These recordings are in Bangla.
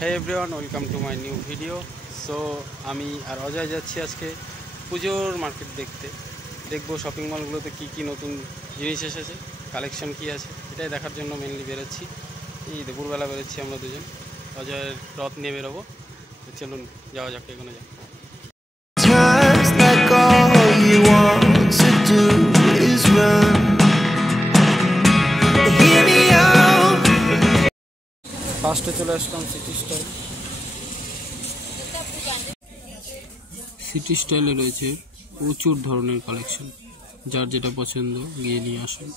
Hey everyone, welcome to my new video. So আমি আর অজয় যাচ্ছি আজকে পুজোর মার্কেট দেখবো শপিং মলগুলোতে কী কী নতুন জিনিস এসেছে, কালেকশন কী আছে, এটাই দেখার জন্য মেনলি বেরোচ্ছি। এই দুপুরবেলা বেরোচ্ছি আমরা দুজন, অজয়ের রথ নিয়ে বেরোবো। তো চলুন যাওয়া যাক, এগোনো যাক। ফার্স্টে চলে আসলাম সিটি স্টাইল। সিটি স্টাইলে রয়েছে প্রচুর ধরনের কালেকশন, যার যেটা পছন্দ গিয়ে নিয়ে আসুন।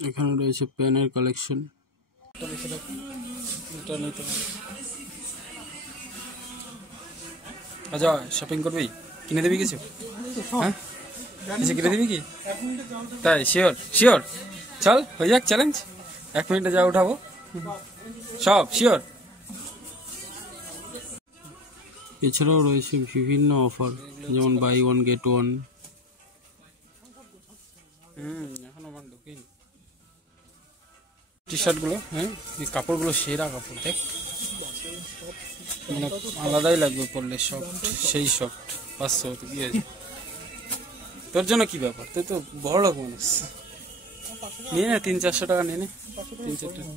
এখানে রয়েছে পেনের কালেকশন। আচ্ছা, শপিং করবি? কিনে দিবি কিছু? হ্যাঁ, কিছু কিনে দিবি কি? তাই? শিওর শিওর, চল হয়ে যাক চ্যালেঞ্জ। 1 মিনিটে যা উঠাবো সব শিওর। এছাড়াও রয়েছে বিভিন্ন অফার, যেমন বাই 1 গেট 1। এখন আমার ঢুকিনি টি শার্টগুলো। হ্যাঁ, এই কাপড়গুলো সেরা কাপড়, দেখ মানে আলাদাই লাগবে পরলে, সফট, সেই সফট। 500 তো কি আছে তোর জন্য? কি ব্যাপার, তুই তো বড় লোক মানুষ, নিয়ে নে 300-400 টাকা নিয়ে নে, 3-4 টাকা।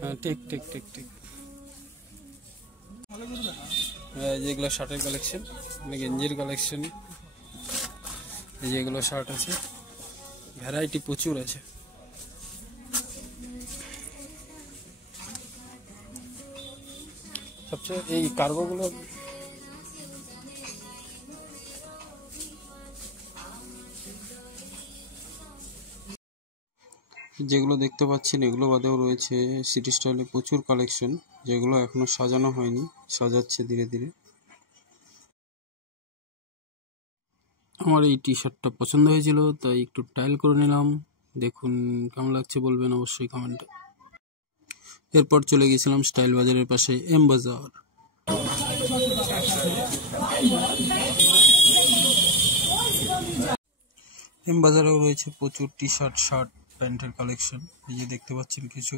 হ্যাঁ ঠিক ঠিক ঠিক ঠিক। যেগুলো শার্টের কালেকশন, গেঞ্জির কালেকশন, যেগুলো শার্ট আছে, ভ্যারাইটি প্রচুর আছে। সবচেয়ে এই কার্গোগুলো যেগুলো দেখতে পাচ্ছেন, এগুলো বাদেও রয়েছে সিটি স্টাইলে প্রচুর কালেকশন, যেগুলো এখনো সাজানো হয়নি, সাজাচ্ছে ধীরে ধীরে। আমার এই টি শার্টটা পছন্দ হয়েছিল, তাই একটু ট্রায়াল করে নিলাম। দেখুন কেমন লাগছে বলবেন অবশ্যই কমেন্টে। এরপর চলে গেছিলাম স্টাইল বাজারের পাশে এম বাজার। এম বাজারেও রয়েছে প্রচুর টি শার্ট, শার্ট, প্যান্টের কালেকশন। এই যে দেখতে পাচ্ছেন কিছু।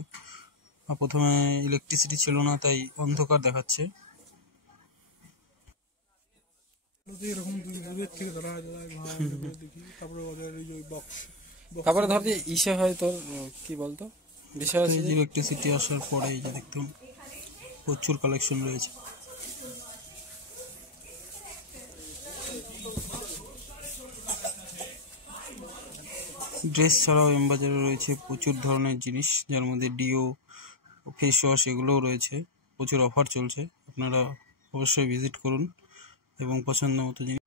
প্রথমে ইলেকট্রিসিটি ছিল না, তাই অন্ধকার দেখাচ্ছে। তারপরে ধর যে ইসে হয় তোর কি বলতো, ইলেকট্রিসিটি আসার পরে এই যে দেখতাম প্রচুর কালেকশন রয়েছে। ড্রেস ছাড়াও এম বাজারে রয়েছে প্রচুর ধরনের জিনিস, যার মধ্যে ডিও, ফেস ওয়াশ, এগুলোও রয়েছে। প্রচুর অফার চলছে, আপনারা অবশ্যই ভিজিট করুন এবং পছন্দ মতো জিনিস।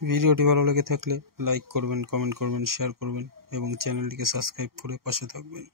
ভিডিওটি ভালো লেগে থাকলে লাইক করবেন, কমেন্ট করবেন, শেয়ার করবেন এবং চ্যানেলটিকে সাবস্ক্রাইব করে পাশে থাকবেন।